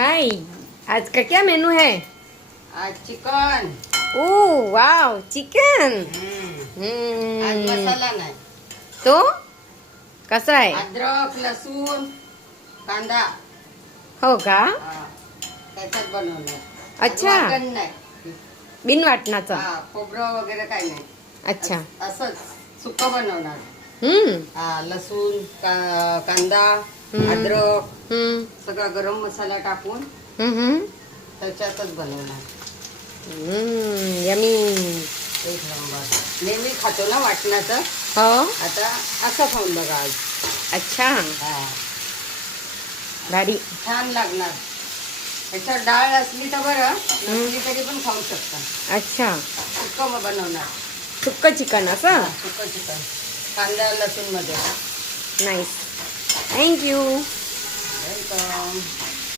हाय, आज का क्या मेनू है? आज चिकन. ओ वाव, चिकन. आज मसाला नाही. तो कसा आहे? अद्रक, लसूण, कांदा हो का? त्याच्यात बनवलं. अच्छा. वाटण नाही. बिन वाटणाचा. खोबरं वगैरे काही नाही. अच्छा. असंच सुकं बनवणार. लसूण, कांदा, अद्रक सगळा गरम मसाला टाकून त्याच्यातच बनवणार. यमी. एक नंबर. नेहमी खातो ना वाटणाचं. हो. आता असं खाऊन बघा आज. अच्छा. भारी. छान लागणार. त्याच्यात डाळ असली तर बरं, नसली तरी पण खाऊ शकता. अच्छा. सुक्कं बनवणार. सुक्क चिकन असं. सुक्कं चिकन कांदा लसूण मध्ये. नाईस. थँक्यू. वेलकम.